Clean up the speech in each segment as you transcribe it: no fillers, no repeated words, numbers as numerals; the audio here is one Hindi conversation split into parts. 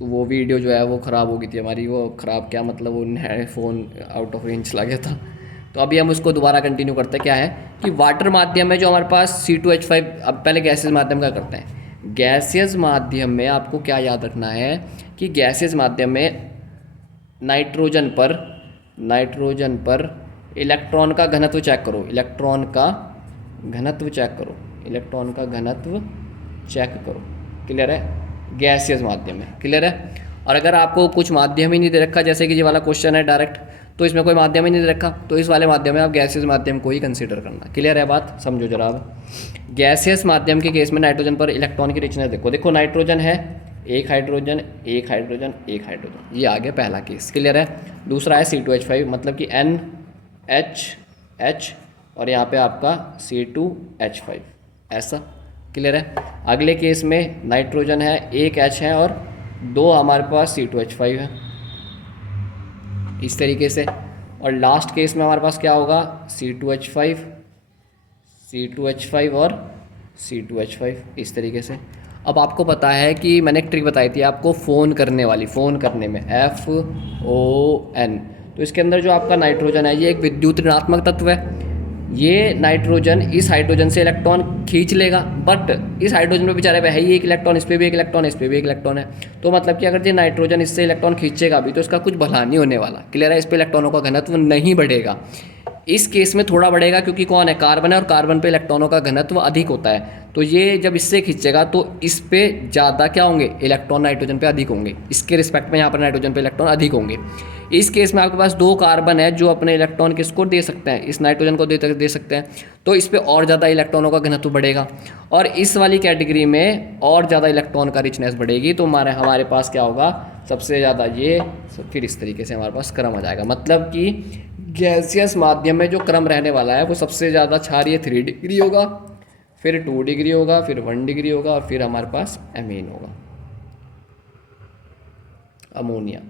तो वो वीडियो जो है वो ख़राब हो गई थी हमारी। वो ख़राब क्या मतलब, वो फ़ोन आउट ऑफ रेंज चला गया था। तो अभी हम उसको दोबारा कंटिन्यू करते हैं। क्या है कि वाटर माध्यम में जो हमारे पास C2H5, अब पहले गैसेज माध्यम का करते हैं। गैसियस माध्यम में आपको क्या याद रखना है कि गैसियस माध्यम में नाइट्रोजन पर इलेक्ट्रॉन का घनत्व चेक करो, इलेक्ट्रॉन का घनत्व चेक करो, इलेक्ट्रॉन का घनत्व चेक करो। क्लियर है? गैसियस माध्यम में। क्लियर है? और अगर आपको कुछ माध्यम ही नहीं दे रखा, जैसे कि ये वाला क्वेश्चन है डायरेक्ट, तो इसमें कोई माध्यम ही नहीं दे रखा, तो इस वाले माध्यम में आप गैसियस माध्यम को ही कंसीडर करना। क्लियर है बात? समझो जरा। अब गैसियस माध्यम के केस में नाइट्रोजन पर इलेक्ट्रॉन की रिचनेस देखो। देखो नाइट्रोजन है, एक हाइड्रोजन, एक हाइड्रोजन, एक हाइड्रोजन, ये आ गया पहला केस। क्लियर है? दूसरा है C2H5, मतलब कि NH और यहाँ पे आपका C2H5 ऐसा। क्लियर है? अगले केस में नाइट्रोजन है, एक H है और दो हमारे पास C2H5 है, इस तरीके से। और लास्ट केस में हमारे पास क्या होगा? C2H5 और C2H5, इस तरीके से। अब आपको पता है कि मैंने एक ट्रिक बताई थी आपको फ़ोन करने वाली, फ़ोन करने में FON। तो इसके अंदर जो आपका नाइट्रोजन है ये एक विद्युत ऋणात्मक तत्व है। ये नाइट्रोजन इस हाइड्रोजन से इलेक्ट्रॉन खींच लेगा, बट इस हाइड्रोजन पे बेचारे पे है ही एक इलेक्ट्रॉन, इस पर भी एक इलेक्ट्रॉन, इस पर भी एक इलेक्ट्रॉन है। तो मतलब कि अगर ये नाइट्रोजन इससे इलेक्ट्रॉन खींचेगा भी तो इसका कुछ भला नहीं होने वाला। क्लियर है? इस पर इलेक्ट्रॉनों का घनत्व नहीं बढ़ेगा। इस केस में थोड़ा बढ़ेगा, क्योंकि कौन है? कार्बन है, और कार्बन पे इलेक्ट्रॉनों का घनत्व अधिक होता है। तो ये जब इससे खींचेगा तो इस पे ज़्यादा क्या होंगे? इलेक्ट्रॉन नाइट्रोजन पे अधिक होंगे। इसके रिस्पेक्ट में यहाँ पर नाइट्रोजन पे इलेक्ट्रॉन अधिक होंगे। इस केस में आपके पास दो कार्बन है जो अपने इलेक्ट्रॉन किसको दे सकते हैं? इस नाइट्रोजन को दे सकते हैं। तो इस पे और ज़्यादा इलेक्ट्रॉनों का घनत्व बढ़ेगा, और इस वाली कैटेगरी में और ज़्यादा इलेक्ट्रॉन का रिचनेस बढ़ेगी। तो हमारे पास क्या होगा? सबसे ज़्यादा ये, फिर इस तरीके से हमारे पास क्रम आ जाएगा। मतलब कि गैसियस माध्यम में जो क्रम रहने वाला है वो सबसे ज़्यादा क्षारीय 3 डिग्री होगा, फिर 2 डिग्री होगा, फिर 1 डिग्री होगा, और फिर हमारे पास एमीन होगा, अमोनिया।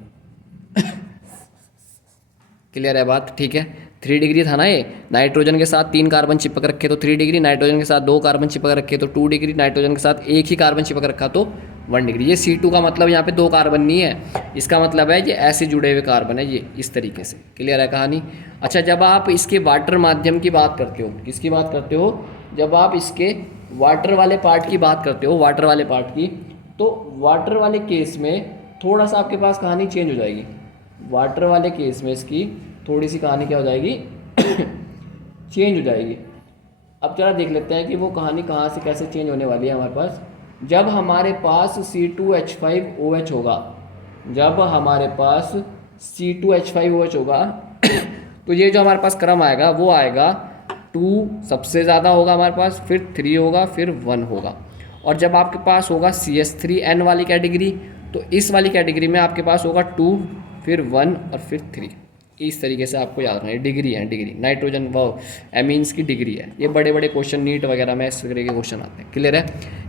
क्लियर है बात? ठीक है। 3 डिग्री था ना ये, नाइट्रोजन के साथ 3 कार्बन चिपक रखे तो 3 डिग्री, नाइट्रोजन के साथ 2 कार्बन चिपक रखे तो 2 डिग्री, नाइट्रोजन के साथ एक ही कार्बन चिपक रखा तो 1 डिग्री। ये C2 का मतलब यहाँ पे 2 कार्बन नहीं है, इसका मतलब है ये ऐसे जुड़े हुए कार्बन है, ये इस तरीके से। क्लियर है कहानी? अच्छा, जब आप इसके वाटर माध्यम की बात करते हो, किसकी बात करते हो? जब आप इसके वाटर वाले पार्ट की बात करते हो, वाटर वाले पार्ट की, तो वाटर वाले केस में थोड़ा सा आपके पास कहानी चेंज हो जाएगी। वाटर वाले केस में इसकी थोड़ी सी कहानी क्या हो जाएगी? चेंज हो जाएगी। अब जरा देख लेते हैं कि वो कहानी कहाँ से कैसे चेंज होने वाली है हमारे पास। जब हमारे पास C2H5OH होगा, जब हमारे पास C2H5OH होगा तो ये जो हमारे पास क्रम आएगा वो आएगा 2 सबसे ज़्यादा होगा हमारे पास, फिर 3 होगा, फिर 1 होगा। और जब आपके पास होगा CH3N वाली कैटेगरी, तो इस वाली कैटेगरी में आपके पास होगा 2, फिर 1 और फिर 3। इस तरीके से आपको याद रखना है। डिग्री है, डिग्री नाइट्रोजन वो एमीन्स की डिग्री है। ये बड़े बड़े क्वेश्चन नीट वगैरह में इस तरह के क्वेश्चन आते हैं। क्लियर है?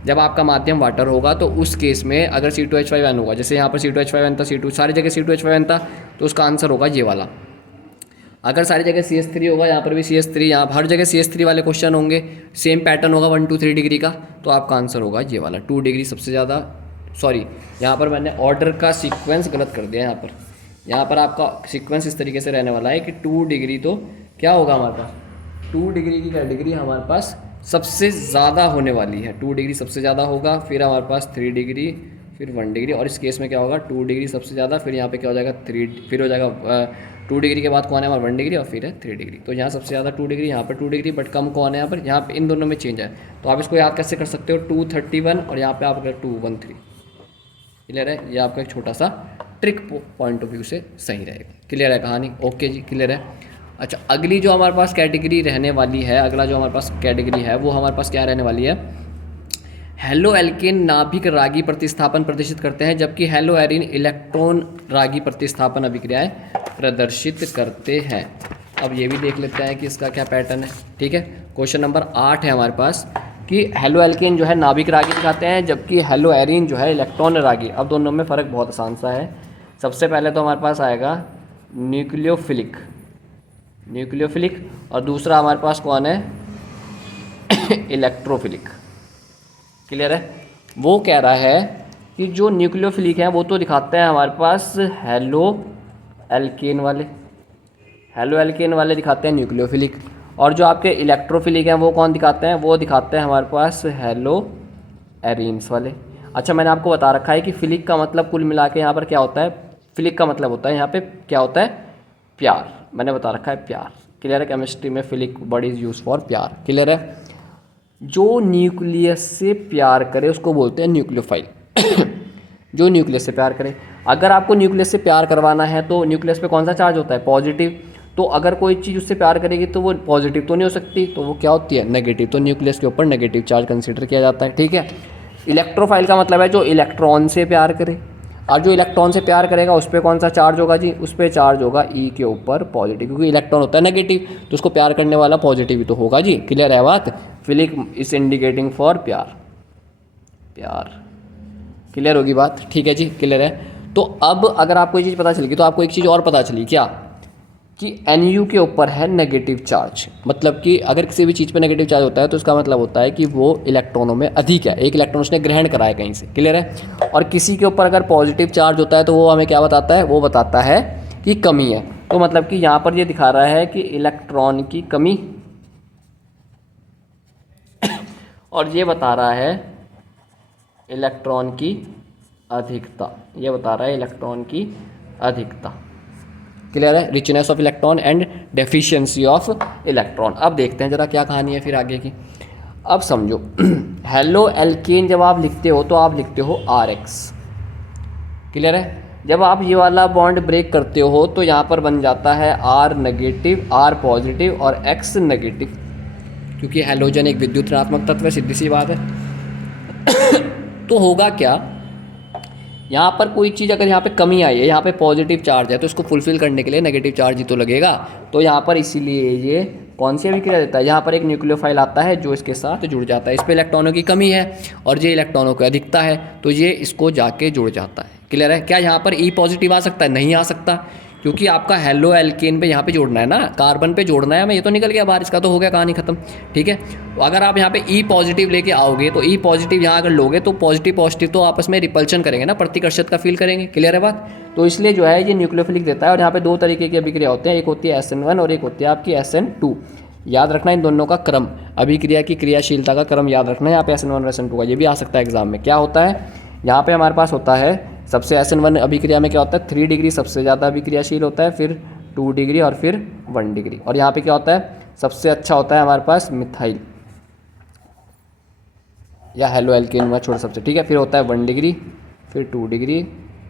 जब आपका माध्यम वाटर होगा तो उस केस में अगर C2H5N होगा, जैसे यहाँ पर C2H5N था, C2 सारी जगह C2H5N था, तो उसका आंसर होगा ये वाला। अगर सारी जगह CH3 होगा, यहाँ पर भी CH3, यहाँ हर जगह CH3 वाले क्वेश्चन होंगे, सेम पैटर्न होगा 1 2 3 डिग्री का, तो आपका आंसर होगा ये वाला 2 डिग्री सबसे ज़्यादा। सॉरी, यहाँ पर मैंने ऑर्डर का सीक्वेंस गलत कर दिया। यहाँ पर आपका सीक्वेंस इस तरीके से रहने वाला है कि 2 डिग्री तो क्या होगा हमारे पास? 2 डिग्री की कैटेगरी हमारे पास सबसे ज़्यादा होने वाली है। 2 डिग्री सबसे ज़्यादा होगा, फिर हमारे पास 3 डिग्री, फिर 1 डिग्री, और इस केस में क्या होगा? 2 डिग्री सबसे ज़्यादा, फिर यहाँ पे क्या हो जाएगा? 3, फिर हो जाएगा 2 डिग्री के बाद कौन है हमारा? 1 डिग्री, और फिर है 3 डिग्री। तो यहाँ सबसे ज़्यादा 2 डिग्री, यहाँ पर 2 डिग्री, बट कम कौन है यहाँ पर? यहाँ पे इन दोनों में चेंज है। तो आप इसको याद कैसे कर सकते हो? 231 और यहाँ पर आप अगर 213। क्लियर है? ये आपका एक छोटा सा ट्रिक पॉइंट ऑफ व्यू से सही रहेगा। क्लियर है कहानी? ओके जी, क्लियर है। अच्छा, अगली जो हमारे पास कैटेगरी रहने वाली है, अगला जो हमारे पास कैटेगरी है वो हमारे पास क्या रहने वाली है? हेलो एल्केन नाभिक रागी प्रतिस्थापन प्रदर्शित करते हैं, जबकि हेलो एरिन इलेक्ट्रॉन रागी प्रतिस्थापन अभिक्रियाएं प्रदर्शित करते हैं। अब ये भी देख लेते हैं कि इसका क्या पैटर्न है। ठीक है, क्वेश्चन नंबर 8 है हमारे पास कि हेलो एल्केन जो है नाभिक रागी दिखाते हैं, जबकि हेलो एरिन जो है इलेक्ट्रॉन रागी। अब दोनों में फ़र्क बहुत आसान सा है। सबसे पहले तो हमारे पास आएगा न्यूक्लियोफिलिक, और दूसरा हमारे पास कौन है? इलेक्ट्रोफिलिक। क्लियर है? वो कह रहा है कि जो न्यूक्लियोफिलिक हैं वो तो दिखाते हैं हमारे पास हेलो एल्केन वाले, हेलो एल्केन वाले दिखाते हैं न्यूक्लियोफिलिक, और जो आपके इलेक्ट्रोफिलिक हैं वो कौन दिखाते हैं, वो दिखाते हैं हमारे पास हेलो एरीन्स वाले। अच्छा, मैंने आपको बता रखा है कि फिलिक का मतलब कुल मिला के यहाँ पर क्या होता है, फिलिक का मतलब होता है यहाँ पे क्या होता है, प्यार। मैंने बता रखा है प्यार। क्लियर है? केमिस्ट्री में philic word is use for प्यार। क्लियर है? जो न्यूक्लियस से प्यार करे उसको बोलते हैं न्यूक्लियोफाइल। जो न्यूक्लियस से प्यार करे, अगर आपको न्यूक्लियस से प्यार करवाना है तो न्यूक्लियस पे कौन सा चार्ज होता है, पॉजिटिव। तो अगर कोई चीज़ उससे प्यार करेगी तो वो पॉजिटिव तो नहीं हो सकती, तो वो क्या होती है, नेगेटिव। तो न्यूक्लियस के ऊपर नेगेटिव चार्ज कंसीडर किया जाता है। ठीक है? इलेक्ट्रोफाइल का मतलब है जो इलेक्ट्रॉन से प्यार करे, और जो इलेक्ट्रॉन से प्यार करेगा उस पर कौन सा चार्ज होगा जी, उस पर चार्ज होगा ई के ऊपर पॉजिटिव, क्योंकि इलेक्ट्रॉन होता है नेगेटिव, तो उसको प्यार करने वाला पॉजिटिव ही तो होगा जी। क्लियर है बात? फिलिक इज इंडिकेटिंग फॉर प्यार, प्यार। क्लियर होगी बात? ठीक है जी, क्लियर है। तो अब अगर आपको ये चीज़ पता चल गई तो आपको एक चीज़ और पता चली क्या, कि NU के ऊपर है नेगेटिव चार्ज। मतलब कि अगर किसी भी चीज़ पे नेगेटिव चार्ज होता है तो इसका मतलब होता है कि वो इलेक्ट्रॉनों में अधिक है, एक इलेक्ट्रॉन उसने ग्रहण करा है कहीं से। क्लियर है? और किसी के ऊपर अगर पॉजिटिव चार्ज होता है तो वो हमें क्या बताता है, वो बताता है कि कमी है। तो मतलब कि यहाँ पर ये दिखा रहा है कि इलेक्ट्रॉन की कमी, और ये बता रहा है इलेक्ट्रॉन की अधिकता, ये बता रहा है इलेक्ट्रॉन की अधिकता। क्लियर है? Richness of electron and deficiency of electron. अब देखते हैं जरा क्या कहानी है फिर आगे की। अब समझो, हेलो एल्केन जब आप लिखते हो तो आप लिखते हो RX। क्लियर है? जब आप ये वाला बॉन्ड ब्रेक करते हो तो यहाँ पर बन जाता है R नेगेटिव, R पॉजिटिव और X नेगेटिव, क्योंकि हैलोजन एक विद्युत ऋणात्मक तत्व है, सीधी सी बात है। तो होगा क्या, यहाँ पर कोई चीज़ अगर यहाँ पे कमी आई है, यहाँ पे पॉजिटिव चार्ज है, तो इसको फुलफिल करने के लिए नेगेटिव चार्ज ही तो लगेगा। तो यहाँ पर इसीलिए ये कौन सी अभिक्रिया देता है, यहाँ पर एक न्यूक्लियोफाइल आता है जो इसके साथ जुड़ जाता है। इस पर इलेक्ट्रॉनों की कमी है और ये इलेक्ट्रॉनों की अधिकता है, तो ये इसको जाके जुड़ जाता है। क्लियर है? क्या यहाँ पर ई पॉजिटिव आ सकता है? नहीं आ सकता, क्योंकि आपका हेलो एल्केन पे यहाँ पे जोड़ना है ना, कार्बन पे जोड़ना है हमें, ये तो निकल गया बाहर, इसका तो हो गया कहानी खत्म। ठीक है? अगर आप यहाँ पे ई पॉजिटिव लेके आओगे तो ई पॉजिटिव यहाँ अगर लोगे तो पॉजिटिव पॉजिटिव तो आपस में रिपल्शन करेंगे ना, प्रतिकर्षण का फील करेंगे। क्लियर है बात? तो इसलिए जो है ये न्यूक्लियोफिलिक देता है। और यहाँ पे दो तरीके की अभिक्रिया होते हैं, एक होती है SN1 और एक होती है आपकी SN2। याद रखना इन दोनों का क्रम, अभिक्रिया की क्रियाशीलता का क्रम याद रखना है। यहाँ पे SN1 और SN2 का ये भी आ सकता है एग्जाम में। क्या होता है यहाँ पे हमारे पास होता है, सबसे SN1 अभिक्रिया में क्या होता है, 3 डिग्री सबसे ज़्यादा अभिक्रियाशील होता है, फिर 2 डिग्री और फिर 1 डिग्री। और यहाँ पे क्या होता है, सबसे अच्छा होता है हमारे पास मिथाइल या हेलो एल्केन में छोड़ सबसे। ठीक है? फिर होता है 1 डिग्री, फिर 2 डिग्री,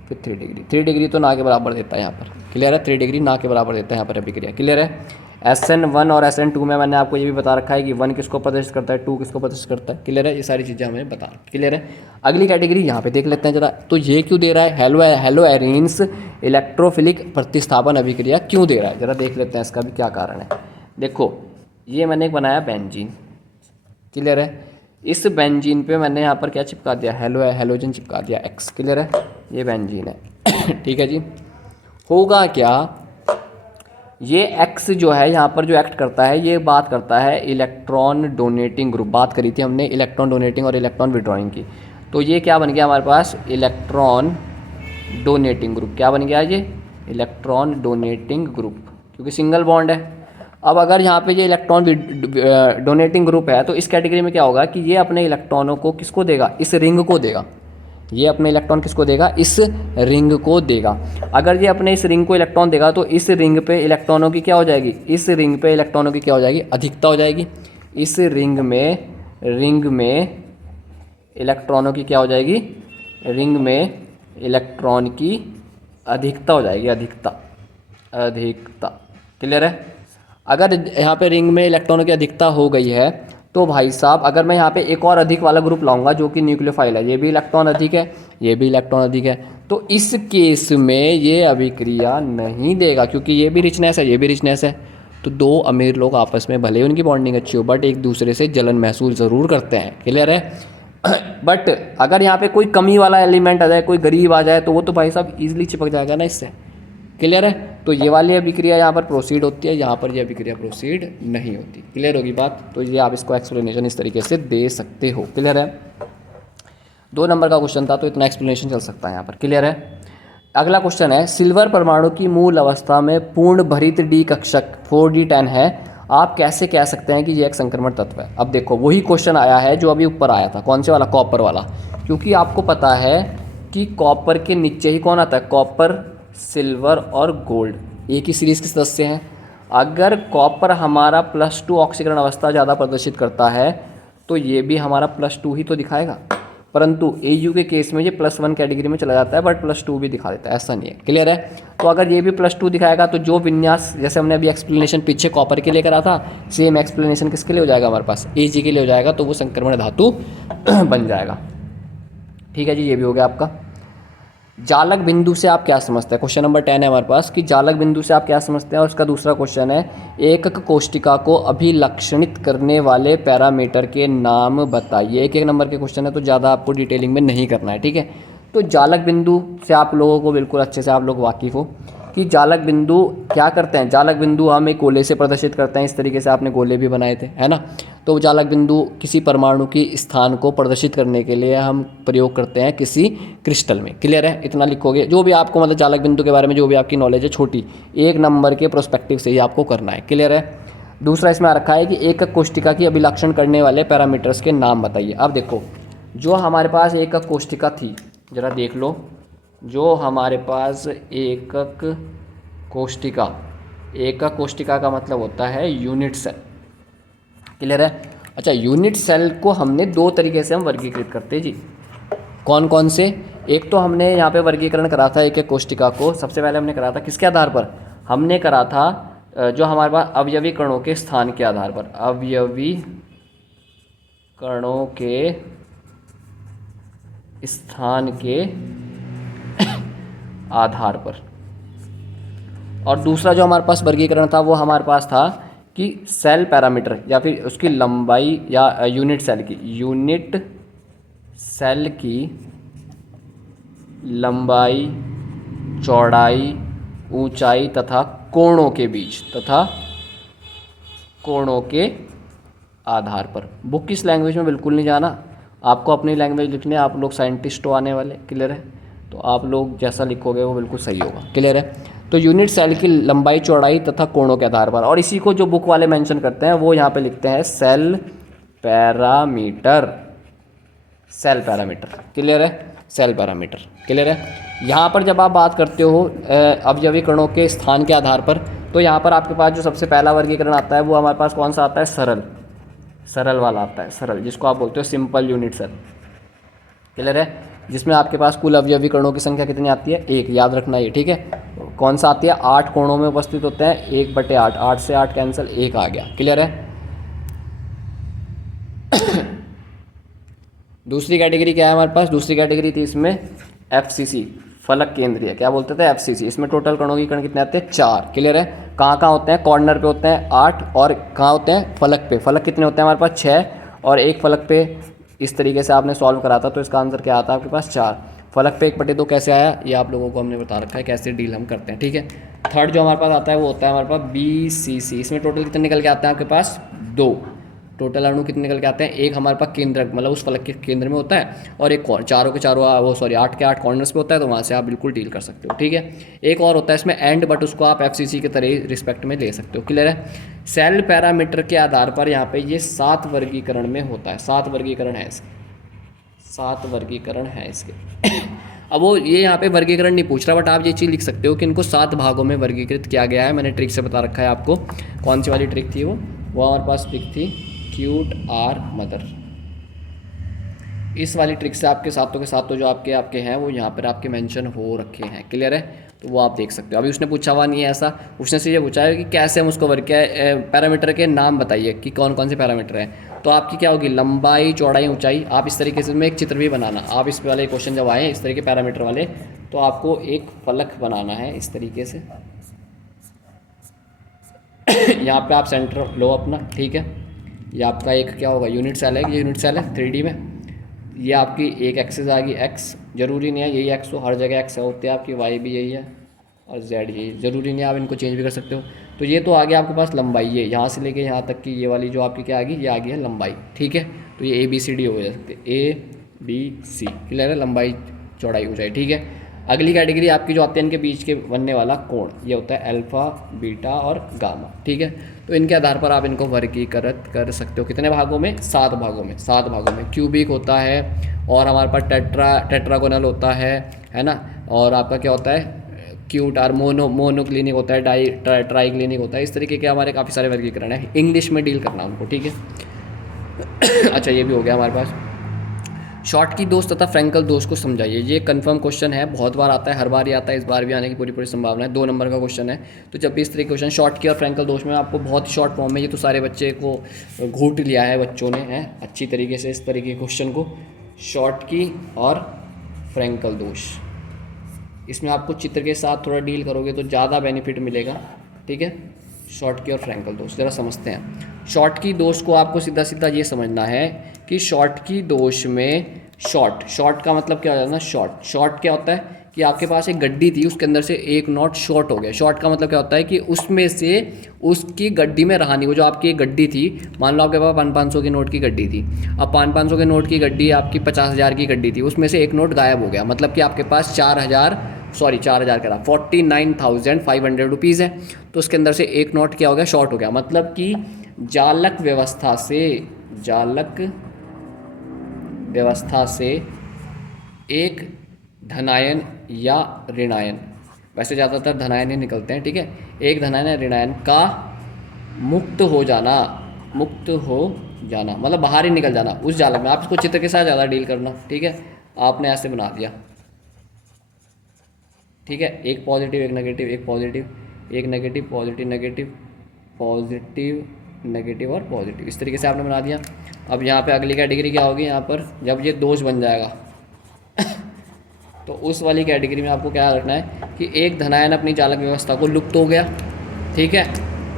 फिर 3 डिग्री। 3 डिग्री तो ना के बराबर देता है यहाँ पर। क्लियर है? 3 डिग्री ना के बराबर देता है यहाँ पर अभिक्रिया। क्लियर है? SN1 और SN2 में मैंने आपको ये भी बता रखा है कि 1 किसको प्रदर्शित करता है, 2 किसको प्रदर्शित करता है। क्लियर है? ये सारी चीज़ें हमें बता। क्लियर है? अगली कैटेगरी यहाँ पे देख लेते हैं जरा। तो ये क्यों दे रहा है, हेलो एरीन्स इलेक्ट्रोफिलिक प्रतिस्थापन अभिक्रिया क्यों दे रहा है, जरा देख लेते हैं इसका भी क्या कारण है। देखो, ये मैंने एक बनाया बेंजीन। क्लियर है? इस बेंजीन पे मैंने यहाँ पर क्या चिपका दिया, हेलोजन चिपका दिया X। क्लियर है? ये बेंजीन है। ठीक है जी? होगा क्या, ये X जो है यहाँ पर जो एक्ट करता है, ये बात करता है इलेक्ट्रॉन डोनेटिंग ग्रुप। बात करी थी हमने इलेक्ट्रॉन डोनेटिंग और इलेक्ट्रॉन विड्रॉइंग की। तो ये क्या बन गया हमारे पास, इलेक्ट्रॉन डोनेटिंग ग्रुप। क्या बन गया ये, इलेक्ट्रॉन डोनेटिंग ग्रुप, क्योंकि सिंगल बॉन्ड है। अब अगर यहाँ पे ये इलेक्ट्रॉन डोनेटिंग ग्रुप है तो इस कैटेगरी में क्या होगा कि ये अपने इलेक्ट्रॉनों को किसको देगा, इस रिंग को देगा। ये अपने इलेक्ट्रॉन किसको देगा, इस रिंग को देगा। अगर ये अपने इस रिंग को इलेक्ट्रॉन देगा तो इस रिंग पे इलेक्ट्रॉनों की क्या हो जाएगी, इस रिंग पे इलेक्ट्रॉनों की क्या हो जाएगी, अधिकता हो जाएगी। इस रिंग में इलेक्ट्रॉनों की क्या हो जाएगी, रिंग में इलेक्ट्रॉन की अधिकता हो जाएगी, अधिकता। क्लियर है? अगर यहाँ पे रिंग में इलेक्ट्रॉनों की अधिकता हो गई है तो भाई साहब, अगर मैं यहाँ पे एक और अधिक वाला ग्रुप लाऊंगा जो कि न्यूक्लियोफाइल है, ये भी इलेक्ट्रॉन अधिक है, ये भी इलेक्ट्रॉन अधिक है, तो इस केस में ये अभिक्रिया नहीं देगा, क्योंकि ये भी रिचनेस है, ये भी रिचनेस है। तो दो अमीर लोग आपस में भले उनकी बॉन्डिंग अच्छी हो बट एक दूसरे से जलन महसूस ज़रूर करते हैं। क्लियर है? बट अगर यहाँ पे कोई कमी वाला एलिमेंट आ जाए, कोई गरीब आ जाए, तो वो तो भाई साहब ईजिली चिपक जाएगा ना इससे। क्लियर है? तो ये वाली अभिक्रिया यहाँ पर प्रोसीड होती है, यहाँ पर ये अभिक्रिया प्रोसीड नहीं होती। क्लियर होगी बात? तो ये आप इसको एक्सप्लेनेशन इस तरीके से दे सकते हो। क्लियर है? 2 नंबर का क्वेश्चन था तो इतना एक्सप्लेनेशन चल सकता है यहाँ पर। क्लियर है। अगला क्वेश्चन है, सिल्वर परमाणु की मूल अवस्था में पूर्ण भरित डी कक्षक 4d10 है, आप कैसे कह सकते हैं कि यह एक संक्रमण तत्व है। अब देखो वही क्वेश्चन आया है जो अभी ऊपर आया था, कौन से वाला, कॉपर वाला। क्योंकि आपको पता है कि कॉपर के नीचे ही कौन आता है, कॉपर, सिल्वर और गोल्ड एक ही सीरीज के सदस्य हैं। अगर कॉपर हमारा +2 ऑक्सीकरण अवस्था ज़्यादा प्रदर्शित करता है तो ये भी हमारा +2 ही तो दिखाएगा, परंतु Au के केस में ये +1 कैटेगरी में चला जाता है, बट +2 भी दिखा देता है, ऐसा नहीं है। क्लियर है। तो अगर ये भी +2 दिखाएगा तो जो विन्यास, जैसे हमने अभी एक्सप्लेनेशन पीछे कॉपर के लिए करा था, सेम एक्सप्लेनेशन किसके लिए हो जाएगा हमारे पास, Ag के लिए हो जाएगा, तो वो संक्रमण धातु बन जाएगा। ठीक है जी, ये भी हो गया आपका। जालक बिंदु से आप क्या समझते हैं, क्वेश्चन नंबर 10 है हमारे पास कि जालक बिंदु से आप क्या समझते हैं। और उसका दूसरा क्वेश्चन है, एकक कोष्टिका को अभिलक्षणित करने वाले पैरामीटर के नाम बताइए। एक एक नंबर के क्वेश्चन है तो ज़्यादा आपको डिटेलिंग में नहीं करना है। ठीक है। तो जालक बिंदु से आप लोगों को बिल्कुल अच्छे से आप लोग वाकिफ़ हो कि जालक बिंदु क्या करते हैं। जालक बिंदु हम एक गोले से प्रदर्शित करते हैं, इस तरीके से आपने गोले भी बनाए थे, है ना। तो जालक बिंदु किसी परमाणु की स्थान को प्रदर्शित करने के लिए हम प्रयोग करते हैं किसी क्रिस्टल में। क्लियर है, इतना लिखोगे। जो भी आपको मतलब जालक बिंदु के बारे में जो भी आपकी नॉलेज है छोटी, 1 नंबर के प्रोस्पेक्टिव से ही आपको करना है। क्लियर है। दूसरा इसमें आ रखा है कि एकक कोष्टिका की अभिलक्षण करने वाले पैरामीटर्स के नाम बताइए। अब देखो जो हमारे पास एकक कोष्टिका थी, ज़रा देख लो, जो हमारे पास एकक कोष्टिका का मतलब होता है यूनिट सेल। क्लियर है। अच्छा, यूनिट सेल को हमने 2 तरीके से हम वर्गीकृत करते हैं जी। कौन कौन से, एक तो हमने यहाँ पे वर्गीकरण करा था एकक कोष्टिका को, सबसे पहले हमने करा था किसके आधार पर, हमने करा था जो हमारे पास अवयवी कणों के स्थान के आधार पर, अवयवी कणों के स्थान के आधार पर। और दूसरा जो हमारे पास वर्गीकरण था वो हमारे पास था कि सेल पैरामीटर या फिर उसकी लंबाई या यूनिट सेल की लंबाई, चौड़ाई, ऊंचाई तथा कोणों के आधार पर। बुक किस लैंग्वेज में बिल्कुल नहीं जाना, आपको अपनी लैंग्वेज लिखनी है। आप लोग साइंटिस्ट हो आने वाले। क्लियर है। तो आप लोग जैसा लिखोगे वो बिल्कुल सही होगा। क्लियर है। तो यूनिट सेल की लंबाई, चौड़ाई तथा कोणों के आधार पर, और इसी को जो बुक वाले मेंशन करते हैं वो यहाँ पे लिखते हैं सेल पैरामीटर। क्लियर है, सेल पैरामीटर। क्लियर है। यहाँ पर जब आप बात करते हो अवयवी कणों के स्थान के आधार पर, तो यहाँ पर आपके पास जो सबसे पहला वर्गीकरण आता है वो हमारे पास कौन सा आता है, सरल वाला आता है, सरल, जिसको आप बोलते हो सिंपल यूनिट सेल। क्लियर है। जिसमें आपके पास कुल अवयवी कणों की संख्या कितनी आती है, 1, याद रखना ये। ठीक है। कौन सा आती है, 8 कोणों में उपस्थित होते हैं, 1/8, 8 से 8 कैंसिल, 1 आ गया। क्लियर है। दूसरी कैटेगरी क्या है हमारे पास, दूसरी कैटेगरी थी इसमें FCC, फलक केंद्रीय, क्या बोलते थे, FCC। इसमें टोटल कणों की कण कितने आते हैं, 4। क्लियर है। कहाँ कहाँ होते हैं, कॉर्नर पे होते हैं 8, और कहाँ होते हैं, फलक पे। फलक कितने होते हैं हमारे पास, 6, और एक फलक पे इस तरीके से आपने सॉल्व करा था तो इसका आंसर क्या आता है आपके पास, 4। फलक पे 1/2 कैसे आया, ये आप लोगों को हमने बता रखा है कैसे डील हम करते हैं। ठीक है। थर्ड जो हमारे पास आता है वो होता है हमारे पास BCC। इसमें टोटल कितने निकल के आते हैं आपके पास, 2। टोटल अणु कितने निकल के आते हैं, एक हमारे पास केंद्र, मतलब उस फलक के केंद्र में होता है, और एक चारों के चारों 8 के 8 कॉर्नर्स पे होता है, तो वहाँ से आप बिल्कुल डील कर सकते हो। ठीक है। एक और होता है इसमें एंड, बट उसको आप FCC के तरह रिस्पेक्ट में ले सकते हो। क्लियर है। सेल पैरामीटर के आधार पर यहाँ पे ये 7 वर्गीकरण में होता है, 7 वर्गीकरण है इसके, 7 वर्गीकरण है इसके। अब वो ये यहाँ पे वर्गीकरण नहीं पूछ रहा, बट आप ये चीज़ लिख सकते हो कि इनको 7 भागों में वर्गीकृत किया गया है। मैंने ट्रिक से बता रखा है आपको, कौन सी वाली ट्रिक थी वो हमारे पास ट्रिक थी क्यूट आर मदर। इस वाली ट्रिक से आपके सातों के सातों जो आपके हैं वो यहाँ पर आपके मेंशन हो रखे हैं। क्लियर है। तो वो आप देख सकते हो। अभी उसने पूछा हुआ नहीं है ऐसा, उसने से ये पूछा है कि कैसे हम उसको वर्ग किया, पैरामीटर के नाम बताइए कि कौन कौन से पैरामीटर हैं। तो आपकी क्या होगी, लंबाई, चौड़ाई, ऊंचाई। आप इस तरीके से में एक चित्र भी बनाना, आप इस वाले क्वेश्चन जब आए इस तरह के पैरामीटर वाले, तो आपको एक फलक बनाना है इस तरीके से। यहाँ पे आप सेंटर लो अपना। ठीक है। ये आपका एक क्या होगा, यूनिट सेल है, ये यूनिट सेल है 3D में। ये आपकी एक एक्सिस आ गई x, जरूरी नहीं है यही x हो, हर जगह x होती है आपकी, y भी यही है और z यही, ज़रूरी नहीं है, आप इनको चेंज भी कर सकते हो। तो ये तो आ गया आपके पास लंबाई, ये यहाँ से लेके यहाँ तक की ये वाली जो आपकी क्या आ गई, ये आ गई है लंबाई। ठीक है। तो ये ABCD हो सकते, A बी सी, क्लियर है, लंबाई चौड़ाई ऊंचाई, ठीक है। अगली कैटेगरी आपकी जो आती है इनके बीच के बनने वाला कोण, ये होता है अल्फा, बीटा और गामा, ठीक है। तो इनके आधार पर आप इनको वर्गीकृत कर सकते हो कितने भागों में, 7 भागों में, 7 भागों में। क्यूबिक होता है और हमारे पास टेट्रागोनल होता है ना, और आपका क्या होता है क्यूट और मोनोक्लिनिक होता है, ट्राई क्लिनिक होता है। इस तरीके के हमारे काफ़ी सारे वर्गीकरण है, इंग्लिश में डील करना उनको, ठीक है। अच्छा ये भी हो गया हमारे पास। शॉर्टकी दोष तथा फ्रैंकल दोष को समझाइए, ये कंफर्म क्वेश्चन है, बहुत बार आता है, हर बार ही आता है, इस बार भी आने की पूरी पूरी संभावना है। 2 नंबर का क्वेश्चन है। तो जब भी इस तरह के क्वेश्चन शॉर्टकी और फ्रैंकल दोष में आपको बहुत ही शॉर्ट फॉर्म में, ये तो सारे बच्चे को घूट लिया है बच्चों ने, हैं अच्छी तरीके से इस तरीके के क्वेश्चन को, शॉर्टकी और फ्रैंकल दोष। इसमें आपको चित्र के साथ थोड़ा डील करोगे तो ज़्यादा बेनिफिट मिलेगा, ठीक है। शॉर्टकी और फ्रैंकल दोष ज़रा समझते हैं। शॉर्टकी दोष को आपको सीधा सीधा ये समझना है कि शॉर्टकी दोष में शॉर्ट का मतलब क्या हो जाता है ना, शॉर्ट क्या होता है कि आपके पास एक गड्डी थी, उसके अंदर से एक नोट शॉर्ट हो गया। शॉर्ट का मतलब क्या होता है कि उसमें से उसकी गड्डी में रहा नहीं, वो जो आपकी एक गड्डी थी, मान लो आपके पास 500 के नोट की गड्डी थी, अब 500 के नोट की गड्डी आपकी 50,000 की गड्डी थी, उसमें से एक नोट गायब हो गया, मतलब कि आपके पास 4,000 कह रहा 49,500 रुपीज़ है। तो उसके अंदर से एक नोट क्या हो गया, शॉर्ट हो गया, मतलब कि जालक व्यवस्था से एक धनायन या ऋणायन, वैसे ज़्यादातर धनायन ही निकलते हैं, ठीक है, एक धनायन या ऋणायन का मुक्त हो जाना मतलब बाहर ही निकल जाना उस जालक में। आप इसको चित्र के साथ ज़्यादा डील करना, ठीक है। आपने ऐसे बना दिया, ठीक है, एक पॉजिटिव, एक नेगेटिव, एक पॉजिटिव, एक negative, positive, negative, positive, negative और पॉजिटिव, इस तरीके से आपने बना दिया। अब यहाँ पे अगली कैटेगरी क्या होगी, यहाँ पर जब ये दोष बन जाएगा तो उस वाली कैटेगरी में आपको क्या रखना है कि एक धनायन अपनी चालक व्यवस्था को लुप्त हो गया, ठीक है,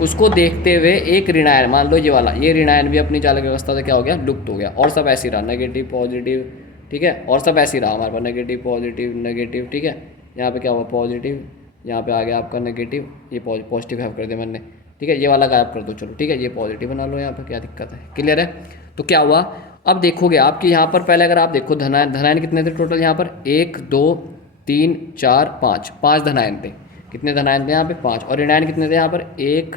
उसको देखते हुए एक ऋणायन, मान लो ये वाला, ये ऋणायन भी अपनी चालक व्यवस्था से क्या हो गया, लुप्त हो गया, और सब ऐसे रहा, नेगेटिव पॉजिटिव, ठीक है, और सब ऐसे रहा हमारे पास, नेगेटिव पॉजिटिव नेगेटिव, ठीक है। यहाँ पे क्या हुआ, पॉजिटिव, यहाँ पे आ गया आपका नेगेटिव, ये पॉजिटिव गायब कर दिया मैंने, ठीक है, ये वाला गायब कर दो, चलो ठीक है, ये पॉजिटिव बना लो, यहाँ पे क्या दिक्कत है, क्लियर है। तो क्या हुआ, अब देखोगे आपकी यहाँ पर पहले अगर आप देखो धनायन कितने थे टोटल, यहाँ पर 1 2 3 4 5 धनायन थे, कितने धनायन थे यहाँ पे 5, और ऋणायन कितने थे यहाँ पर 1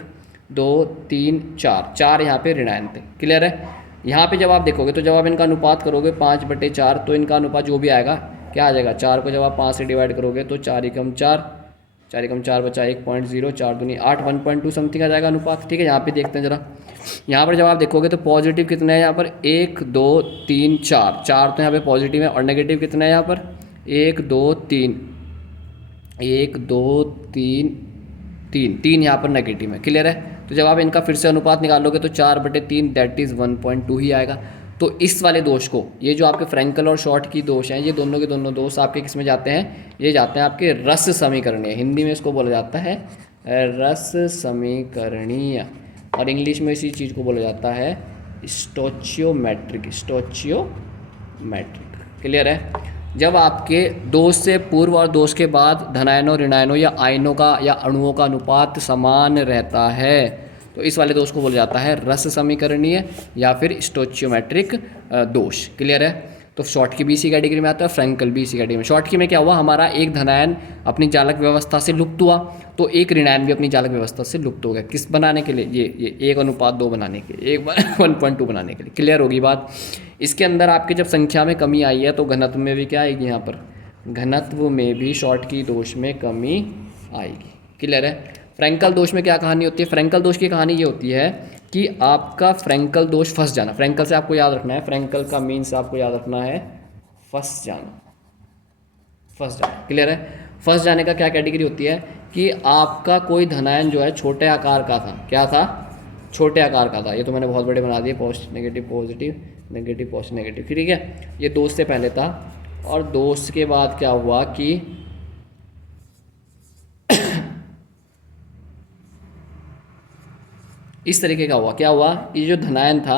2 3 4 यहाँ पे ऋणायन थे, क्लियर है। यहाँ पे जब आप देखोगे तो जब आप इनका अनुपात करोगे 5/4, तो इनका अनुपात जो भी आएगा क्या आ जाएगा, 4 को जब आप 5 से डिवाइड करोगे तो 4 एकम 4 बचा 1.0, 4 दूनी 8, 1.2 समथिंग आ जाएगा अनुपात, ठीक है। यहाँ पे देखते हैं जरा, यहाँ पर जब आप देखोगे तो पॉजिटिव कितने हैं यहाँ पर 1 2 3 4 तो यहाँ पे पॉजिटिव है, और नेगेटिव कितने हैं यहाँ पर 1 2 3 3 यहाँ पर नेगेटिव है, क्लियर है। तो जब आप इनका फिर से अनुपात निकालोगे तो 4/3 दैट इज़ 1.2 ही आएगा। तो इस वाले दोष को, ये जो आपके फ्रैंकल और शॉर्ट की दोष हैं, ये दोनों के दोनों दोष आपके किस में जाते हैं, ये जाते हैं आपके रस समीकरणीय, हिंदी में इसको बोला जाता है रस समीकरणीय, और इंग्लिश में इसी चीज़ को बोला जाता है स्टोचियोमेट्रिक, क्लियर है। जब आपके दोष से पूर्व और दोष के बाद धनायनों, ऋणायनों या आयनों का या अणुओं का अनुपात समान रहता है तो इस वाले दोष को बोला जाता है रस समीकरणीय या फिर स्टोचियोमेट्रिक दोष, क्लियर है। तो शॉर्ट की भी इसी कैटेगरी में आता है, फ्रैंकल भी इसी कैटेगरी में। शॉर्ट की में क्या हुआ, हमारा एक धनायन अपनी चालक व्यवस्था से लुप्त हुआ, तो एक ऋणायन भी अपनी चालक व्यवस्था से लुप्त हो गया, किस बनाने के लिए, ये 1:2 बनाने के लिए, 1:2 बनाने के लिए, क्लियर होगी बात। इसके अंदर आपके जब संख्या में कमी आई है तो घनत्व में भी क्या आएगी, यहाँ पर घनत्व में भी शॉर्ट की दोष में कमी आएगी, क्लियर है। फ्रैंकल दोष में क्या कहानी होती है, फ्रैंकल दोष की कहानी ये होती है कि आपका फ्रैंकल दोष फंस जाना। फ्रैंकल से आपको याद रखना है, फ्रैंकल का मीन्स आपको याद रखना है फंस जाना, क्लियर है। फंस जाने का क्या कैटेगरी होती है कि आपका कोई धनायन जो है छोटे आकार का था, क्या था, छोटे आकार का था, ये तो मैंने बहुत बड़े बना दिए, positive negative positive negative positive negative, ठीक है। ये दोष से पहले था, और दोष के बाद क्या हुआ कि इस तरीके का हुआ, क्या हुआ, ये जो धनायन था,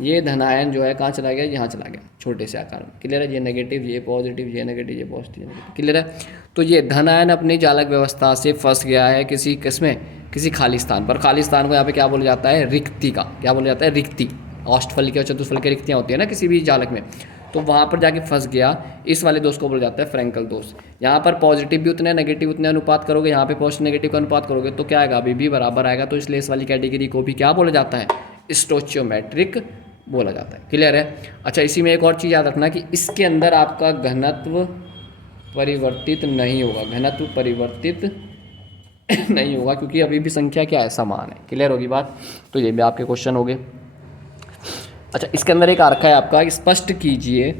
ये धनायन जो है कहाँ चला गया, यहाँ चला गया छोटे से आकार में, क्लियर है। ये नेगेटिव, ये पॉजिटिव, ये नेगेटिव, ये पॉजिटिव, नेगेटिव, क्लियर है। तो ये धनायन अपनी चालक व्यवस्था से फंस गया है किसी किसमें, किसी खाली स्थान पर। खाली स्थान को यहाँ पे क्या बोला जाता है, रिक्ति का, क्या बोला जाता है, रिक्ति। अष्टफल की और चतुष्फल की रिक्तियाँ होती है ना किसी भी चालक में, तो वहाँ पर जाके फंस गया, इस वाले दोष को बोला जाता है फ्रैंकल दोष। यहाँ पर पॉजिटिव भी उतने नेगेटिव उतने अनुपात करोगे, यहाँ पे पॉजिटिव नेगेटिव का अनुपात करोगे तो क्या आएगा, अभी भी बराबर आएगा। तो इसलिए इस वाली कैटेगरी को भी क्या बोला जाता है, स्टोचियोमेट्रिक बोला जाता है। क्लियर है। अच्छा, इसी में एक और चीज़ याद रखना कि इसके अंदर आपका घनत्व परिवर्तित नहीं होगा, घनत्व परिवर्तित नहीं होगा, क्योंकि अभी भी संख्या क्या है, समान है। क्लियर होगी बात। तो ये भी आपके क्वेश्चन हो गए। अच्छा, इसके अंदर एक आ रखा है आपका, स्पष्ट कीजिए,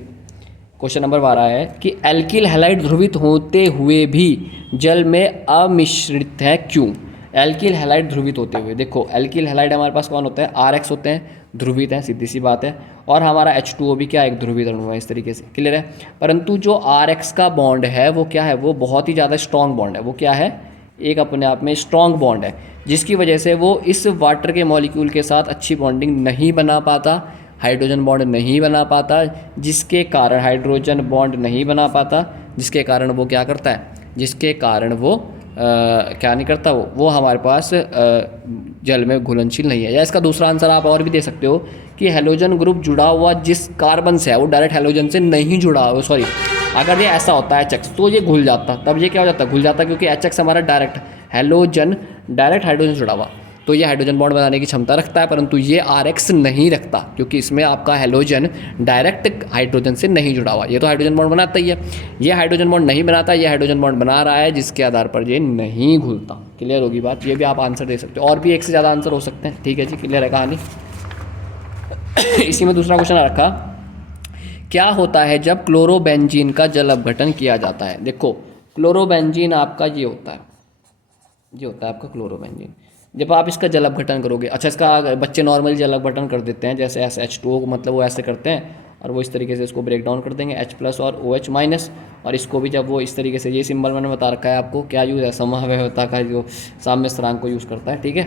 क्वेश्चन नंबर 12 है कि एल्किल हैलाइड ध्रुवित होते हुए भी जल में अमिश्रित है, क्यों। एल्किल हैलाइड ध्रुवित होते हुए, देखो एल्किल हैलाइड हमारे पास कौन होता है, RX होते हैं, ध्रुवित हैं, सीधी सी बात है। और हमारा H2O भी क्या, एक ध्रुवित अणु है, इस तरीके से। क्लियर है। परंतु जो RX का बॉन्ड है वो क्या है, वो बहुत ही ज़्यादा स्ट्रॉन्ग बॉन्ड है। वो क्या है, एक अपने आप में स्ट्रॉन्ग बॉन्ड है, जिसकी वजह से वो इस वाटर के मॉलिक्यूल के साथ अच्छी बॉन्डिंग नहीं बना पाता, हाइड्रोजन बॉन्ड नहीं बना पाता, जिसके कारण हाइड्रोजन बॉन्ड नहीं बना पाता, जिसके कारण वो क्या करता है, जिसके कारण वो क्या नहीं करता, वो हमारे पास जल में घुलनशील नहीं है। या इसका दूसरा आंसर आप और भी दे सकते हो कि हैलोजन ग्रुप जुड़ा हुआ जिस कार्बन से है वो डायरेक्ट हैलोजन से नहीं जुड़ा हुआ, सॉरी, अगर ये ऐसा होता है HX तो ये घुल जाता, तब ये क्या हो जाता, घुल जाता, क्योंकि HX हमारा डायरेक्ट हैलोजन, डायरेक्ट हाइड्रोजन जुड़ा हुआ, तो ये हाइड्रोजन बॉन्ड बनाने की क्षमता रखता है, परंतु ये RX नहीं रखता, क्योंकि इसमें आपका हैलोजन डायरेक्ट हाइड्रोजन से नहीं जुड़ा हुआ। ये तो हाइड्रोजन बॉन्ड बनाता ही है, ये हाइड्रोजन बॉन्ड नहीं बनाता, ये हाइड्रोजन बॉन्ड बना रहा है, जिसके आधार पर ये नहीं घुलता। क्लियर होगी बात। ये भी आप आंसर दे सकते हो, और भी एक से ज़्यादा आंसर हो सकते हैं। ठीक है जी, क्लियर है कहानी। इसी में दूसरा क्वेश्चन आ रखा, क्या होता है जब क्लोरोबेंजीन का जल अपघटन किया जाता है। देखो क्लोरोबेंजीन आपका ये होता है, ये होता है आपका क्लोरोबेंजीन। जब आप इसका जल अपघटन करोगे, अच्छा इसका बच्चे नॉर्मली जल अपघटन कर देते हैं, जैसे H2O, मतलब वो ऐसे करते हैं और वो इस तरीके से इसको ब्रेक डाउन कर देंगे, H+ और OH-, और इसको भी जब वो इस तरीके से, ये सिंबल मैंने बता रखा है आपको, क्या यूज़ है, समव्यवता का जो साम्य स्थिरांक को यूज़ करता है। ठीक है,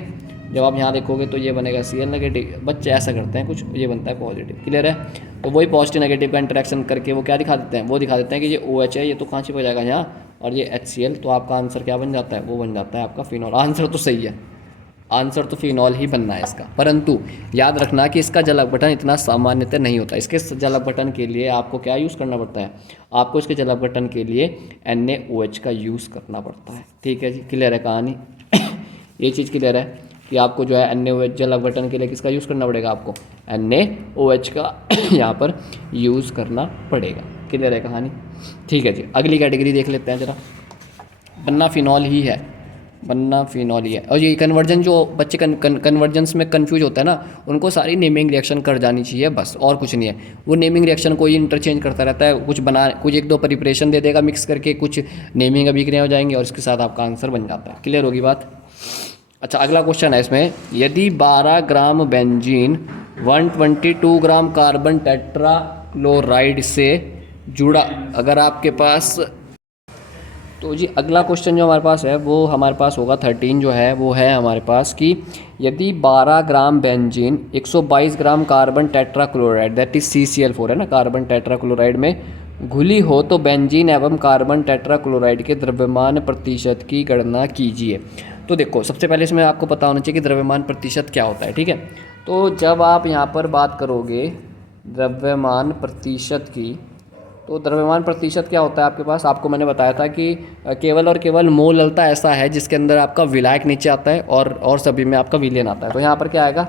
जब आप यहाँ देखोगे तो ये बनेगा Cl-, बच्चे ऐसा करते हैं कुछ, ये बनता है पॉजिटिव। क्लियर है। तो वही पॉजिटिव नेगेटिव का इंटरेक्शन करके वो क्या दिखा देते हैं, वो दिखा देते हैं कि ये OH है, ये तो कहाँ छिपक जाएगा यहाँ, और ये HCl, तो आपका आंसर क्या बन जाता है, वो बन जाता है आपका फिनॉल। आंसर तो सही है, आंसर तो फिनॉल ही बनना है इसका। परंतु याद रखना कि इसका जल अपघटन इतना सामान्यतः नहीं होता। इसके जल अपघटन के लिए आपको क्या यूज़ करना पड़ता है, आपको इसके जल अपघटन के लिए NaOH का यूज़ करना पड़ता है। ठीक है जी, क्लियर है कहानी। ये चीज़ क्लियर है कि आपको जो है NaOH जल अपघटन के लिए किसका यूज़ करना पड़ेगा, आपको NaOH का यहाँ पर यूज़ करना पड़ेगा। क्लियर है कहानी। ठीक है जी, अगली कैटेगरी देख लेते हैं जरा। बन्ना फिनॉल ही है, बनना फिनॉल ही है। और ये कन्वर्जन, जो बच्चे कन्वर्जेंस में कंफ्यूज होता है ना, उनको सारी नेमिंग रिएक्शन कर जानी चाहिए बस, और कुछ नहीं है। वो नेमिंग रिएक्शन को ही इंटरचेंज करता रहता है, कुछ बना, कुछ एक दो प्रिपरेशन दे देगा मिक्स करके, कुछ नेमिंग अभिक्रिया हो जाएंगी और इसके साथ आपका आंसर बन जाता है। क्लियर होगी बात। अच्छा, अगला क्वेश्चन है इसमें, यदि 12 gram benzene 122 gram carbon tetrachloride से जुड़ा, अगर आपके पास, तो जी अगला क्वेश्चन जो हमारे पास है वो हमारे पास होगा 13 जो है वो है हमारे पास कि यदि 12 gram benzene 122 gram carbon tetrachloride, that is CCl4 है ना, कार्बन टेट्राक्लोराइड में घुली हो तो बेंजीन एवं कार्बन टेट्राक्लोराइड के द्रव्यमान प्रतिशत की गणना कीजिए। तो देखो, सबसे पहले इसमें आपको पता होना चाहिए कि द्रव्यमान प्रतिशत क्या होता है। ठीक है, तो जब आप यहाँ पर बात करोगे द्रव्यमान प्रतिशत की, तो द्रव्यमान प्रतिशत क्या होता है आपके पास, आपको मैंने बताया था कि केवल और केवल मोललता ऐसा है जिसके अंदर आपका विलायक नीचे आता है और सभी में आपका विलयन आता है। तो यहाँ पर क्या आएगा,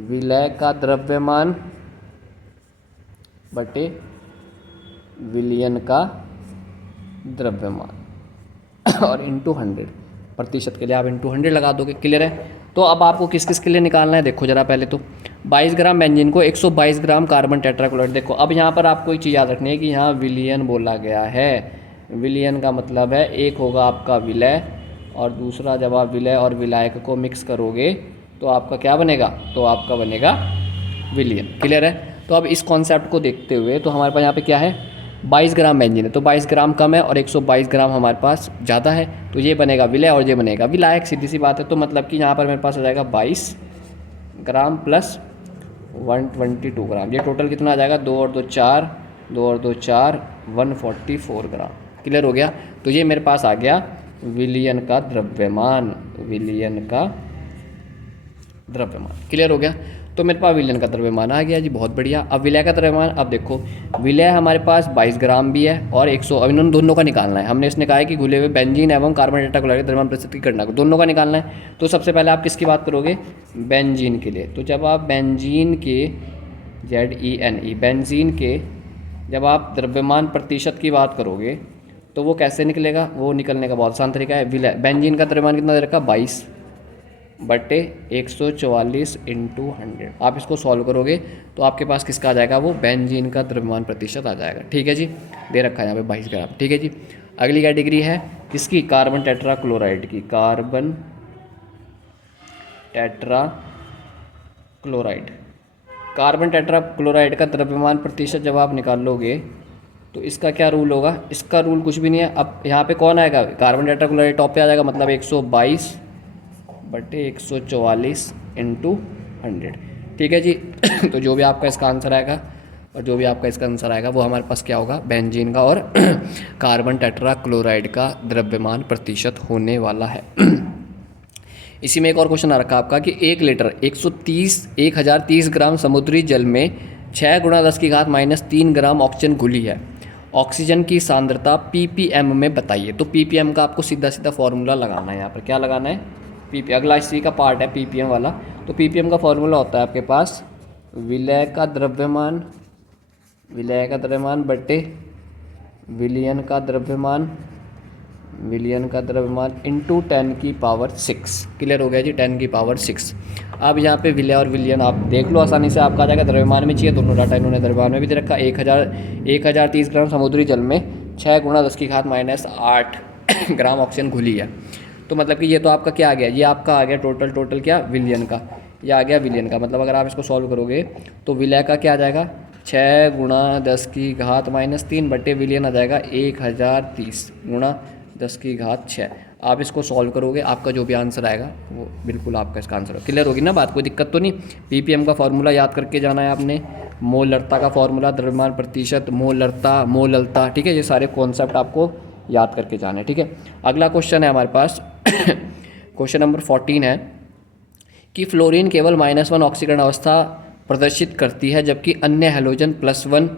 विलय का द्रव्यमान बटे विलयन का द्रव्यमान और इंटू 100, प्रतिशत के लिए आप इंटू 100 लगा दोगे। क्लियर है। तो अब आपको किस किस के लिए निकालना है, देखो जरा पहले तो 22 ग्राम बेंजीन को 122 ग्राम कार्बन टेट्राक्लोराइड। देखो अब यहाँ पर आपको एक चीज़ याद रखनी है कि यहाँ विलयन बोला गया है। विलयन का मतलब है एक होगा आपका विलय और दूसरा, जब आप विलय और विलायक को मिक्स करोगे तो आपका क्या बनेगा, तो आपका बनेगा विलयन। क्लियर है। तो अब इस कॉन्सेप्ट को देखते हुए तो हमारे पास यहाँ पे क्या है, 22 ग्राम बेंजीन है, तो 22 ग्राम कम है और 122 ग्राम हमारे पास ज़्यादा है, तो ये बनेगा विलय और ये बनेगा विलायक, सीधी सी बात है। तो मतलब कि यहाँ पर मेरे पास आ जाएगा 22 ग्राम प्लस 122 ग्राम, ये टोटल कितना आ जाएगा, 2 और 2 4, 2 और 2 4, 144 ग्राम। क्लियर हो गया। तो ये मेरे पास आ गया विलयन का द्रव्यमान, विलयन का द्रव्यमान। क्लियर हो गया। तो मेरे पास विलयन का द्रव्यमान आ गया जी, बहुत बढ़िया। अब विलय का द्रव्यमान, अब देखो विलय हमारे पास 22 ग्राम भी है और 100, अब इन दोनों का निकालना है। हमने इसने कहा है कि घुले हुए बेंजीन एवं कार्बन टेट्राक्लोराइड के द्रव्यमान प्रतिशत की गणना को, दोनों का निकालना है। तो सबसे पहले आप किसकी बात करोगे, बेंजीन के लिए। तो जब आप बेंजीन के ZENE बेंजीन के जब आप द्रव्यमान प्रतिशत की बात करोगे तो वो कैसे निकलेगा, वो निकलने का बहुत आसान तरीका है। विलय बेंजीन का द्रव्यमान कितना दे रखा, 22/144 इंटू 100। आप इसको सॉल्व करोगे तो आपके पास किसका आ जाएगा, वो बेंजीन का द्रव्यमान प्रतिशत आ जाएगा। ठीक है जी, दे रखा है यहाँ पे 22 ग्राम। ठीक है जी, अगली कैटेगरी है किसकी, कार्बन टेट्राक्लोराइड की। कार्बन टेट्राक्लोराइड, कार्बन टेट्राक्लोराइड का द्रव्यमान प्रतिशत जब आप निकालोगे तो इसका क्या रूल होगा, इसका रूल कुछ भी नहीं है। अब यहाँ पे कौन आएगा, कार्बन टेट्राक्लोराइड टॉप पे आ जाएगा, मतलब 122/144 इंटू 100। ठीक है जी तो जो भी आपका इसका आंसर आएगा और जो भी आपका इसका आंसर आएगा वो हमारे पास क्या होगा, बेंजीन का और कार्बन टेट्राक्लोराइड का द्रव्यमान प्रतिशत होने वाला है। इसी में एक और क्वेश्चन आ रखा आपका कि 1 लीटर 1030 ग्राम समुद्री जल में 6 × 10⁻³ ग्राम ऑक्सीजन घुली है। ऑक्सीजन की सांद्रता ppm में बताइए। तो ppm का आपको सीधा सीधा फॉर्मूला लगाना है। यहाँ पर क्या लगाना है, pp, अगला इसी का पार्ट है ppm वाला। तो ppm का फॉर्मूला होता है आपके पास विलय का द्रव्यमान बटे विलयन का द्रव्यमान इंटू 10⁻⁶। क्लियर हो गया जी, 10⁻⁶। अब यहाँ पे विलय और विलयन आप देख लो आसानी से, आपका आ जाएगा। द्रव्यमान में चाहिए, दोनों डाटा इन्होंने द्रव्यमान में भी दे रखा। 1030 ग्राम समुद्री जल में 6 × 10⁻⁸ ग्राम ऑक्सीजन घुली है। तो मतलब कि ये तो आपका क्या आ गया, ये आपका आ गया टोटल क्या, विलयन का। ये आ गया विलयन का, मतलब अगर आप इसको सॉल्व करोगे तो विलय का क्या आ जाएगा, 6 × 10⁻³ बटे विलयन आ जाएगा 1030 × 10⁻⁶। आप इसको सॉल्व करोगे, आपका जो भी आंसर आएगा वो बिल्कुल आपका इसका आंसर हो। क्लियर होगी ना बात, कोई दिक्कत तो नहीं। ppm का फॉर्मूला याद करके जाना है आपने, मोलरता का फॉर्मूला, द्रव्यमान प्रतिशत, मोलरता, ठीक है। ये सारे कॉन्सेप्ट आपको याद करके जाना है, ठीक है। अगला क्वेश्चन है हमारे पास क्वेश्चन नंबर 14 है कि फ्लोरीन केवल -1 ऑक्सीकरण अवस्था प्रदर्शित करती है जबकि अन्य हैलोजन +1,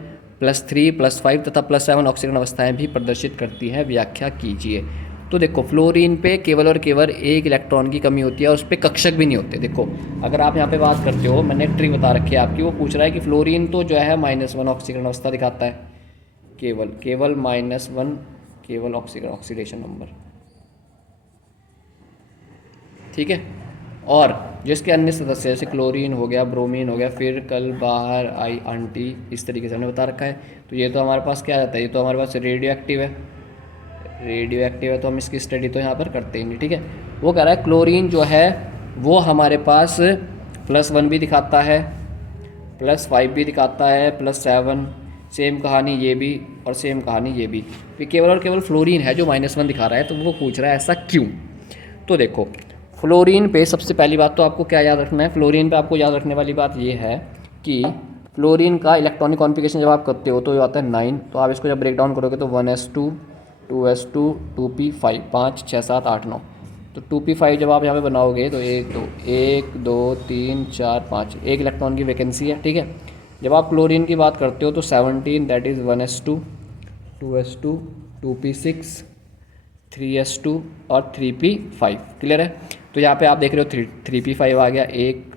+3, +5 तथा +7 ऑक्सीकरण अवस्थाएं भी प्रदर्शित करती हैं, व्याख्या कीजिए। तो देखो फ्लोरीन पे केवल और केवल एक इलेक्ट्रॉन की कमी होती है और उस पर कक्षक भी नहीं होते। देखो अगर आप यहाँ पे बात करते हो, मैंने ट्रिक बता रखी है आपकी, वो पूछ रहा है कि फ्लोरीन तो जो है -1 ऑक्सीकरण अवस्था दिखाता है, केवल -1 केवल ऑक्सीडेशन नंबर, ठीक है। और जिसके अन्य सदस्य जैसे क्लोरीन हो गया, ब्रोमीन हो गया, फिर कल बाहर आई आंटी, इस तरीके से हमने बता रखा है। तो ये तो हमारे पास क्या आता है, ये तो हमारे पास रेडियो एक्टिव है, तो हम इसकी स्टडी तो यहाँ पर करते ही नहीं, ठीक है। वो कह रहा है क्लोरीन जो है वो हमारे पास +1 भी दिखाता है, +5 भी दिखाता है, +7, सेम कहानी ये भी और सेम कहानी ये भी। फिर केवल और केवल फ्लोरीन है जो -1 दिखा रहा है। तो वो पूछ रहा है ऐसा क्यों। तो देखो फ्लोरीन पे सबसे पहली बात तो आपको क्या याद रखना है, फ्लोरीन पे आपको याद रखने वाली बात ये है कि फ्लोरीन का इलेक्ट्रॉनिक कॉन्फ़िगरेशन जब आप करते हो तो ये आता है 9। तो आप इसको जब ब्रेक डाउन करोगे तो 1s2, 2s2, 2p5, 5, 6, 7, 8, 9। तो 2p5 जब आप यहाँ पे बनाओगे तो 1 2 3 4 5 एक इलेक्ट्रॉन की वैकेंसी है, ठीक है। जब आप क्लोरीन की बात करते हो तो 17, that is 1s2, 2s2, 2p6, 3s2 और 3p5। क्लियर है। तो यहाँ पे आप देख रहे हो 3p5 आ गया, 1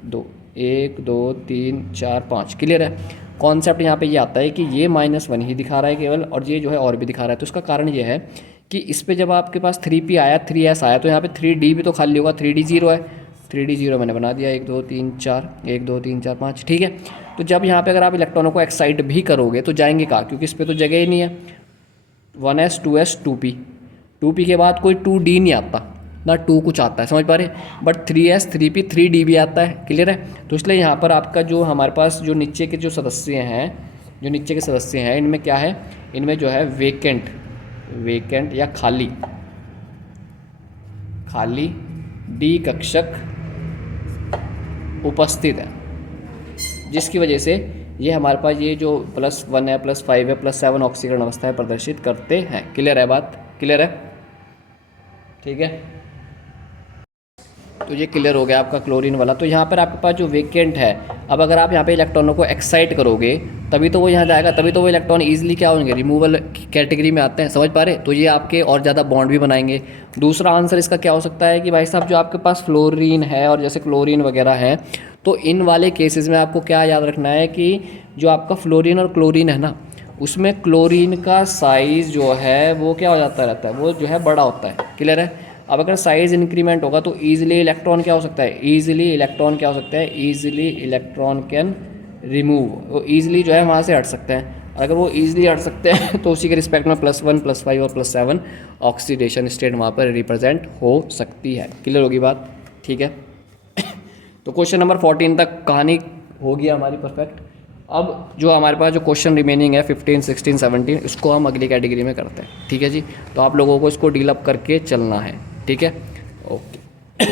2 3 4 5। क्लियर है। कॉन्सेप्ट यहाँ पे ये आता है कि ये -1 ही दिखा रहा है केवल, और ये जो है और भी दिखा रहा है। तो इसका कारण ये है कि इस पर जब आपके पास 3p आया, 3s आया, तो यहाँ पे 3d भी तो खाली होगा, 3d 0 है, 3d 0 मैंने बना दिया, 1 2 3 4, 1 2 3 4 5, ठीक है। तो जब यहाँ पे अगर आप इलेक्ट्रॉनों को एक्साइट भी करोगे तो जाएंगे कहाँ, क्योंकि इस पर तो जगह ही नहीं है। 1s 2s 2p के बाद कोई 2d नहीं आता, ना 2 कुछ आता है, समझ पा रहे। बट 3s 3p 3d भी आता है। क्लियर है। तो इसलिए यहाँ पर आपका जो हमारे पास जो नीचे के जो सदस्य हैं, इनमें क्या है, इनमें जो है वेकेंट या खाली डी कक्षक उपस्थित है, जिसकी वजह से ये हमारे पास ये जो +1 है, +5 है, +7 ऑक्सीकरण अवस्थाएं प्रदर्शित करते हैं। क्लियर है बात, क्लियर है, ठीक है। तो ये क्लियर हो गया आपका क्लोरीन वाला। तो यहाँ पर आपके पास जो वेकेंट है, अब अगर आप यहाँ पे इलेक्ट्रॉनों को एक्साइट करोगे तभी तो वो यहाँ जाएगा, तभी तो वो इलेक्ट्रॉन ईजिली क्या होंगे, रिमूवल कैटेगरी में आते हैं। समझ पा रहे? तो ये आपके और ज़्यादा बॉन्ड भी बनाएंगे। दूसरा आंसर इसका क्या हो सकता है कि भाई साहब जो आपके पास फ्लोरीन है और जैसे क्लोरीन वगैरह है, तो इन वाले केसेस में आपको क्या याद रखना है कि जो आपका फ्लोरीन और क्लोरीन है ना, उसमें क्लोरीन का साइज़ जो है वो क्या हो जाता रहता है, वो जो है बड़ा होता है। क्लियर है? अब अगर साइज़ इंक्रीमेंट होगा तो ईजिली इलेक्ट्रॉन क्या हो सकता है, ईजिली इलेक्ट्रॉन क्या हो सकता है, ईजिली इलेक्ट्रॉन कैन रिमूव, वो ईजिली जो है वहाँ से हट सकते हैं। अगर वो ईजिली हट सकते हैं तो उसी के रिस्पेक्ट में +1 +5 और +7 ऑक्सीडेशन स्टेट वहाँ पर रिप्रेजेंट हो सकती है। क्लियर होगी बात? ठीक है। तो क्वेश्चन नंबर 14 तक कहानी होगी हमारी परफेक्ट। अब जो हमारे पास जो क्वेश्चन रिमेनिंग है 15, 16, 17, इसको हम अगली कैटेगरी में करते हैं। ठीक है जी। तो आप लोगों को इसको डील अप करके चलना है। ठीक है, ओके।